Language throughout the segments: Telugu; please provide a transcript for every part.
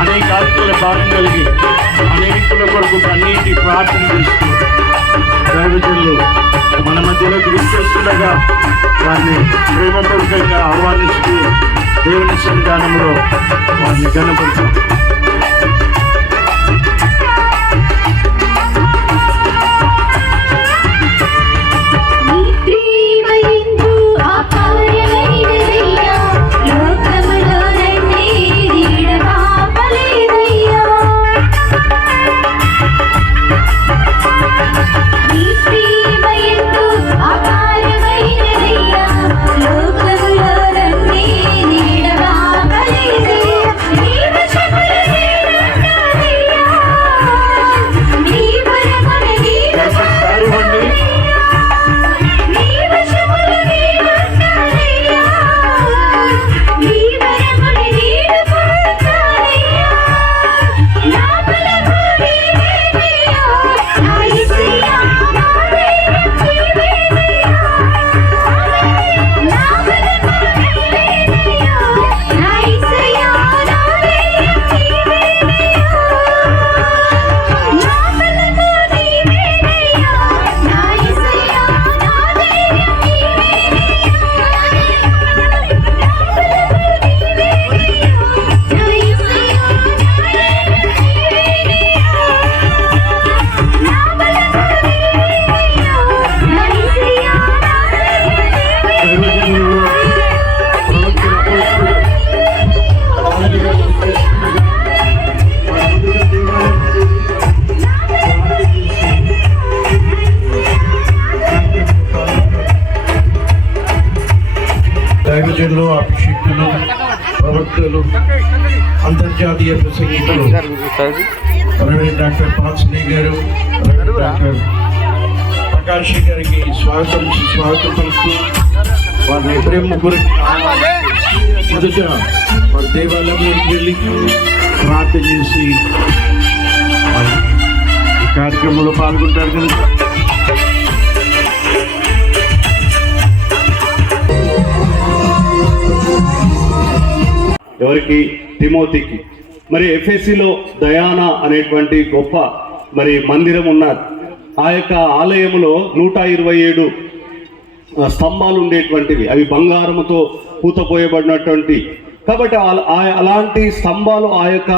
అనేక ఆత్మల భాగం కలిగి అనేకుల కొరకు కన్నీటి ప్రార్థన చేస్తూ మన మధ్యలో విచ్చేస్తుండగా వారిని ప్రేమపూర్వకంగా ఆహ్వానిస్తూ దేవుని సన్నిధానంలో వారిని గణపడుతాం ప్రజల్లో అభిషిక్తులు ప్రవక్తలు అంతర్జాతీయ ప్రసంగికులు. రెవెన్యూ డాక్టర్ పాన్సలీ గారు డాక్టర్ ప్రకాష్ గారికి స్వాగతం స్వాగతం పలుస్తూ వారిని ప్రేమ ముగ్గురు మొదట వారి దేవాలయం వెళ్ళి ప్రార్థన చేసి కార్యక్రమంలో పాల్గొంటారు కనుక ఎవరికి? తిమోతికి. మరి ఎఫ్ఎస్సిలో దయానా అనేటువంటి గొప్ప మరి మందిరం ఉన్నది ఆ యొక్క ఆలయంలో నూట ఇరవై ఏడు స్తంభాలు ఉండేటువంటివి. అవి బంగారముతో పూతపోయబడినటువంటి. కాబట్టి అలాంటి స్తంభాలు ఆ యొక్క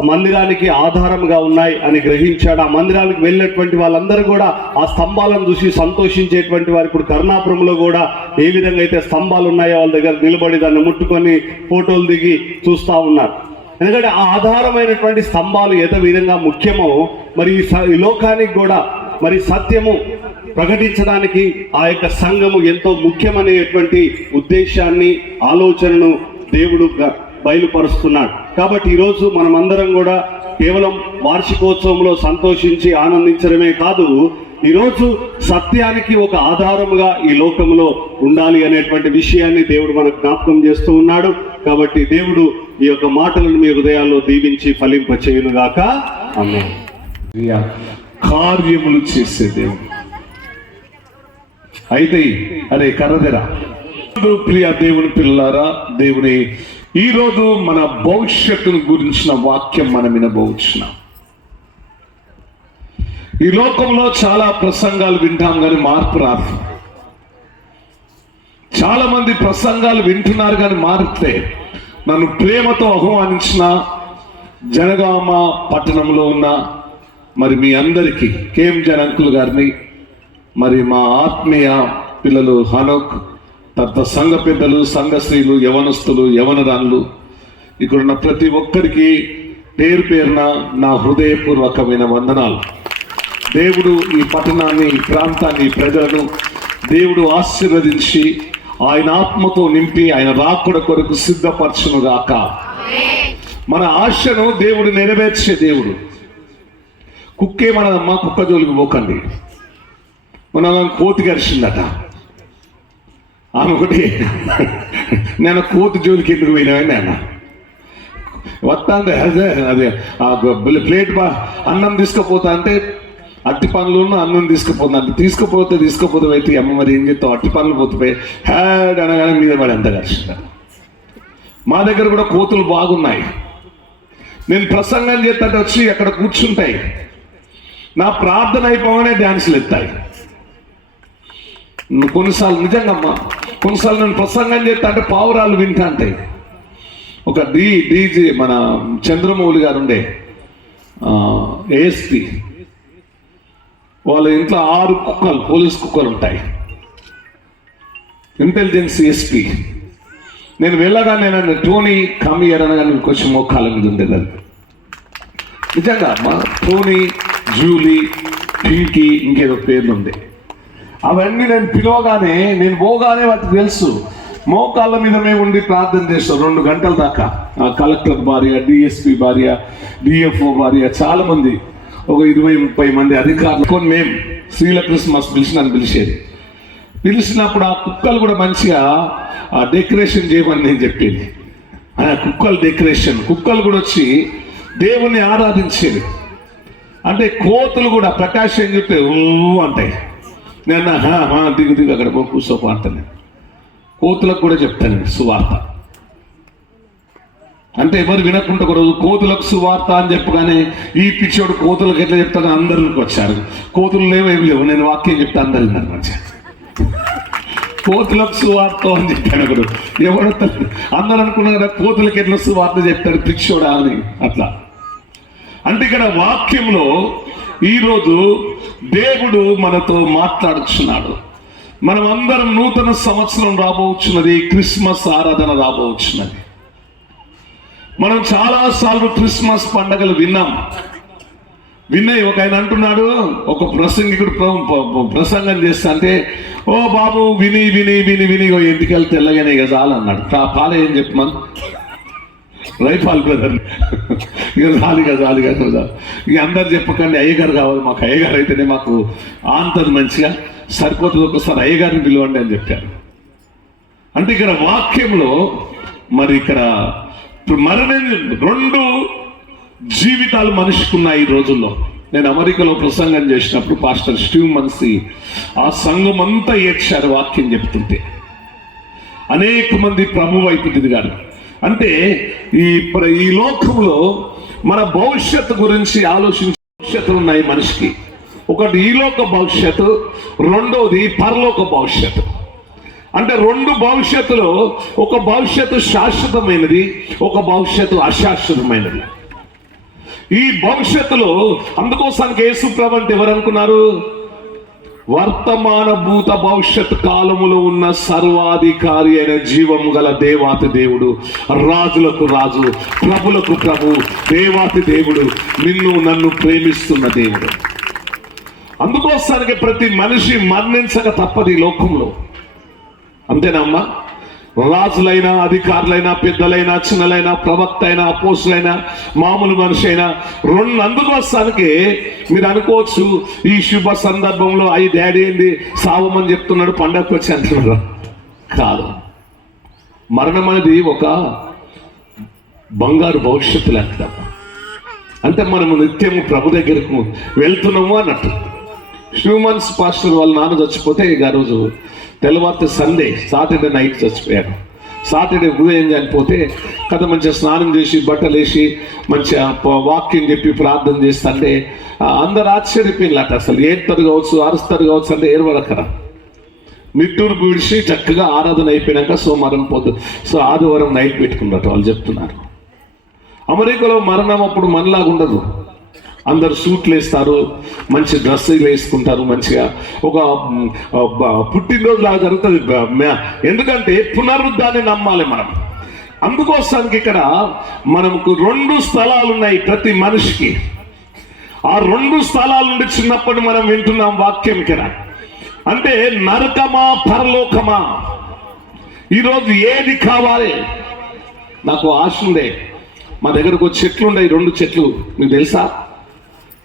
మందిరానికి ఆధారంగా ఉన్నాయి అని గ్రహించాడు. ఆ మందిరానికి వెళ్ళినటువంటి వాళ్ళందరూ కూడా ఆ స్తంభాలను చూసి సంతోషించేటువంటి వారు ఇప్పుడు కరుణాపురంలో కూడా ఏ విధంగా అయితే స్తంభాలు ఉన్నాయో వాళ్ళ దగ్గర నిలబడి దాన్ని ముట్టుకొని ఫోటోలు దిగి చూస్తూ ఉన్నారు. ఎందుకంటే ఆ ఆధారమైనటువంటి స్తంభాలు ఏదో విధంగా ముఖ్యమో మరి ఈ స- లోకానికి కూడా మరి సత్యము ప్రకటించడానికి ఆ యొక్క సంఘము ఎంతో ముఖ్యమనేటువంటి ఉద్దేశాన్ని ఆలోచనను దేవుడు బయలుపరుస్తున్నాడు. కాబట్టి ఈరోజు మనమందరం కూడా కేవలం వార్షికోత్సవంలో సంతోషించి ఆనందించడమే కాదు ఈరోజు సత్యానికి ఒక ఆధారముగా ఈ లోకంలో ఉండాలి అనేటువంటి విషయాన్ని దేవుడు మనకు జ్ఞాపకం చేస్తూ ఉన్నాడు. కాబట్టి దేవుడు ఈ యొక్క మాటలను మీ హృదయాల్లో దీవించి ఫలింప చేయునుగాక కార్యములు చేసే దేవుడు. అయితే అరే కరదెరా. ప్రియ దేవుని పిల్లారా దేవుని ఈరోజు మన భవిష్యత్తును గురించిన వాక్యం మనం వినబోచున్నాం. ఈ లోకంలో చాలా ప్రసంగాలు వింటాం కానీ మార్పు రాదు. చాలా మంది ప్రసంగాలు వింటున్నారు కానీ మారితే నన్ను ప్రేమతో ఆహ్వానించిన జనగామ పట్టణంలో ఉన్న మరి మీ అందరికీ కేఎం జన్ అంకుల్ గారిని మరి మా ఆత్మీయ పిల్లలు హనోక్ తర్వాత సంఘ పెద్దలు సంఘ స్త్రీలు యవనస్తులు యవనరాన్లు ఇక్కడున్న ప్రతి ఒక్కరికి పేరు పేరున నా హృదయపూర్వకమైన వందనాలు. దేవుడు ఈ పట్టణాన్ని ఈ ప్రాంతాన్ని ఈ ప్రజలను దేవుడు ఆశీర్వదించి ఆయన ఆత్మతో నింపి ఆయన రాకుడ కొరకు సిద్ధపరచునుగాక. మన ఆశను దేవుడు నెరవేర్చే దేవుడు. కుక్కే మనదమ్మ కుక్క జోలికి పోకండి. మన కోతి గరిచిందట ఆమె ఒకటి నేను కోతి జోలికి ఎందుకు పోయినావని నేను వస్తాంటే అదే అదే ఆ ప్లేట్ బా అన్నం తీసుకుపోతా అంటే అట్టి పనులు అన్నం తీసుకుపోతుంది అంటే తీసుకుపోతే తీసుకుపోతే అయితే అమ్మ మరి ఏం చెప్తావు అట్టి పనులు పోతుపోయి హ్యాడ్ అనగానే మీద పడి ఎంత కష్టం. మా దగ్గర కూడా కోతులు బాగున్నాయి. నేను ప్రసంగం చేస్తుంటే వచ్చి అక్కడ కూర్చుంటాయి. నా ప్రార్థన అయిపోగానే డ్యాన్సులు ఎత్తాయి. కొన్నిసార్లు నిజంగా అమ్మా కొన్నిసార్లు నేను ప్రసంగం చేస్తా అంటే పావురాలు వింటా అంటే ఒక డి డీజీ మన చంద్రమౌళి గారు ఉండే ఏఎస్పి వాళ్ళ ఇంట్లో ఆరు కుక్కలు పోలీస్ కుక్కలు ఉంటాయి. ఇంటెలిజెన్స్ ఎస్పీ నేను వెళ్ళగానే నన్ను టోనీ కమియర్ అనగానే కొంచెం మోకాల మీద ఉండేదాన్ని నిజంగా మా టోనీ జూలీ పింకీ ఇంకేదో పేర్లు ఉండే. అవన్నీ నేను పిలవగానే నేను పోగానే వాటికి తెలుసు. మోకాళ్ళ మీద మేము ఉండి ప్రార్థన చేస్తాం. రెండు గంటల దాకా. ఆ కలెక్టర్ భార్య డిఎస్పి భార్య డిఎఫ్ఓ భార్య చాలా మంది ఒక ఇరవై ముప్పై మంది అధికారులు కొన్ని మేము శ్రీల క్రిస్మస్ పిలిచినని పిలిచేది. పిలిచినప్పుడు ఆ కుక్కలు కూడా మంచిగా ఆ డెకరేషన్ చేయమని నేను చెప్పేది. ఆ కుక్కలు డెకరేషన్. కుక్కలు కూడా వచ్చి దేవుణ్ణి ఆరాధించేది. అంటే కోతులు కూడా ప్రకాశం చెప్తే ఊ అంటాయి. నేను? "హా, హా, దిగు దిగు అక్కడ పో కూర్చో పాడతాను కోతులకు కూడా చెప్తాను సువార్త. అంటే ఎవరు వినకుండా ఒక రోజు కోతులకు సువార్త అని చెప్పగానే ఈ పిచ్చోడు కోతులకు ఎట్లా చెప్తాను అందరికి వచ్చారు. కోతులు లేవు ఏమి లేవు. నేను వాక్యం చెప్తా అందరు విన్నారు మంచిగా కోతులకు సువార్త అని చెప్పాను ఒకడు. ఎవరు అందరు అందరూ అనుకున్నారు కదా కోతులకు ఎట్లా సువార్త చెప్తాడు పిచ్చోడా అని. అట్లా. అంటే ఇక్కడ వాక్యంలో ఈరోజు దేవుడు మనతో మాట్లాడుచున్నాడు. మనం అందరం నూతన సంవత్సరం రాబోచున్నది క్రిస్మస్ ఆరాధన రాబోచున్నది. మనం చాలా సార్లు క్రిస్మస్ పండగలు విన్నాం. విన్నాయి ఒక ఆయన అంటున్నాడు ఒక ప్రసంగికుడు ప్రసంగం చేస్తా అంటే ఓ బాబు విని విని విని విని ఓ ఇంటికి వెళ్తే తెల్లగానే ఇక చాలు అన్నాడు. తా- పాలే ఏం చెప్పమని రైపాల్ బ్రదర్ ఇక చాలు ఇక చాలు ఇక ఇక అందరు చెప్పకండి అయ్యగారు కావాలి మాకు. అయ్యగారు అయితేనే మాకు ఆంతది మంచిగా. సరిపోతుంది ఒకసారి అయ్యగారిని పిలవండి అని చెప్పారు. అంటే ఇక్కడ వాక్యంలో మరి ఇక్కడ మరణ రెండు జీవితాలు మనిషికి ఉన్నాయి ఈ రోజుల్లో. నేను అమెరికాలో ప్రసంగం చేసినప్పుడు పాస్టర్ స్టీవ్ మన్సీ ఆ సంఘం అంతా ఏడ్చారు వాక్యం చెప్తుంటే. అనేక మంది ప్రభు వైపు దిగారు. అంటే ఈ ప్ర- ఈ లోకంలో మన భవిష్యత్తు గురించి ఆలోచించే భవిష్యత్తులు ఉన్నాయి మనిషికి. ఒకటి ఈ లోక భవిష్యత్తు రెండవది పరలోక భవిష్యత్తు. అంటే రెండు భవిష్యత్తులో ఒక భవిష్యత్తు శాశ్వతమైనది ఒక భవిష్యత్తు అశాశ్వతమైనది. ఈ భవిష్యత్తులో అందుకోసానికి యేసు ప్రభు అంటే ఎవరు అనుకున్నారు? వర్తమాన భూత భవిష్యత్ కాలములో ఉన్న సర్వాధికారి అయిన జీవము గల దేవాతి దేవుడు రాజులకు రాజు ప్రభులకు ప్రభు దేవాతి దేవుడు నిన్ను నన్ను ప్రేమిస్తున్న దేవుడు. అందుకోసానికి ప్రతి మనిషి మరణించక తప్పది ఈ లోకంలో. అంతేనమ్మా రాజులైనా అధికారులైనా పెద్దలైనా చిన్నలైనా ప్రవక్త అయినా అపోసులైనా మామూలు మనిషి అయినా రెండు అందుకోసానికి మీరు అనుకోవచ్చు ఈ శుభ సందర్భంలో అయ్యి డాడీ ఏంది? సావమని చెప్తున్నాడు పండగకు వచ్చి అంటున్నారు కాదు. మరణం అనేది ఒక బంగారు భవిష్యత్తు లాంటిదమ్మా అంటే మనము నిత్యము ప్రభు దగ్గరకు వెళ్తున్నాము అన్నట్టు. హ్యూమన్స్ పాస్టర్ వాళ్ళ నాన్న చచ్చిపోతే ఇక రోజు తెల్లవారితే సండే సాటర్డే నైట్ చచ్చిపోయారు సాటర్డే ఉదయం చనిపోతే కథ మంచిగా స్నానం చేసి బట్టలు వేసి మంచిగా వాక్యం చెప్పి ప్రార్థన చేసి సండే అందరు ఆశ్చర్యపోయినట్ట అసలు ఏడుతారు కావచ్చు అరుస్తారు కావచ్చు అంటే ఏర్వడకరా నిట్టూరు విడిచి చక్కగా ఆరాధన అయిపోయినాక సోమవారం పొద్దు సో ఆదివారం నైట్ పెట్టుకున్నట్టు వాళ్ళు చెప్తున్నారు. అమెరికాలో మరణం అప్పుడు మనలాగా ఉండదు అందరు సూట్లు వేస్తారు మంచి డ్రెస్సులు వేసుకుంటారు మంచిగా. ఒక మ్, పుట్టినరోజు లాగా జరుగుతుంది ఎందుకంటే పునరుద్ధాన్ని నమ్మాలి మనం. అందుకోసానికి ఇక్కడ మనకు రెండు స్థలాలు ఉన్నాయి ప్రతి మనిషికి. ఆ రెండు స్థలాల నుండి చిన్నప్పుడు మనం వింటున్నాం వాక్యం ఇక్కడ. అంటే నరకమా పరలోకమా? ఈరోజు ఏది కావాలి? నాకు ఆశ ఉండే. మా దగ్గరకు ఒక చెట్లు ఉన్నాయి రెండు చెట్లు. మీకు తెలుసా?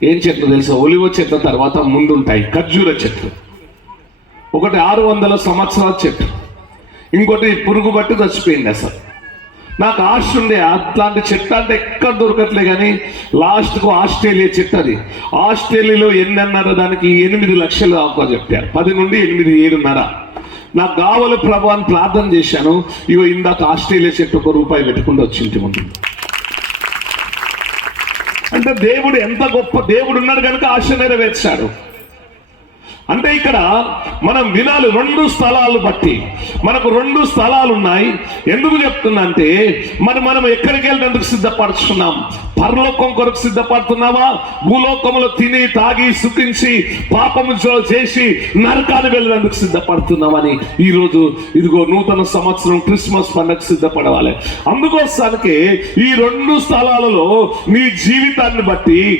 ఏం చెట్లు తెలుసా? ఒలివ చెట్ల తర్వాత ముందుంటాయి ఖర్జూర చెట్లు. ఒకటి ఆరు వందల సంవత్సరాల చెట్టు. ఇంకోటి పురుగు బట్టి చచ్చిపోయింది అసలు. నాకు ఆశ ఉండే అట్లాంటి చెట్టు అంటే ఎక్కడ దొరకట్లే కానీ లాస్ట్కు ఆస్ట్రేలియా చెట్టు అది. ఆస్ట్రేలియాలో ఎన్నన్నర దానికి ఎనిమిది లక్షలు ఆకు చెప్పారు. పది నుండి ఎనిమిది ఏడున్నర. నాకు కావాలి ప్రభు అని ప్రార్థన చేశాను. ఇగో ఇందాక ఆస్ట్రేలియా చెట్టు ఒక రూపాయి పెట్టుకుంటూ వచ్చింటి ముందు. అంటే దేవుడు ఎంత గొప్ప దేవుడు ఉన్నాడు కనుక ఆశ నెరవేర్చాడు. అంటే ఇక్కడ మనం వినాలి రెండు స్థలాలు బట్టి మనకు రెండు స్థలాలు ఉన్నాయి. ఎందుకు చెప్తున్నా అంటే మరి మనం ఎక్కడికి వెళ్ళినందుకు సిద్ధపడుతున్నాం పరలోకం కొరకు సిద్ధపడుతున్నావా? భూలోకంలో తిని తాగి సుఖించి పాపము చేసి నరకాన్ని వెళ్ళేందుకు సిద్ధపడుతున్నామని ఈ రోజు ఇదిగో నూతన సంవత్సరం క్రిస్మస్ పండుగ సిద్ధపడవాలి. అందుకోసానికి ఈ రెండు స్థలాలలో మీ జీవితాన్ని బట్టి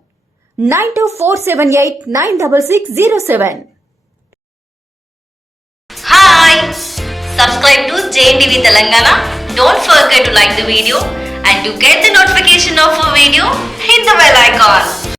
9278-96607. Hi! Subscribe to JNTV Telangana. Don't forget to like the video and to get the notification of a video, hit the bell icon.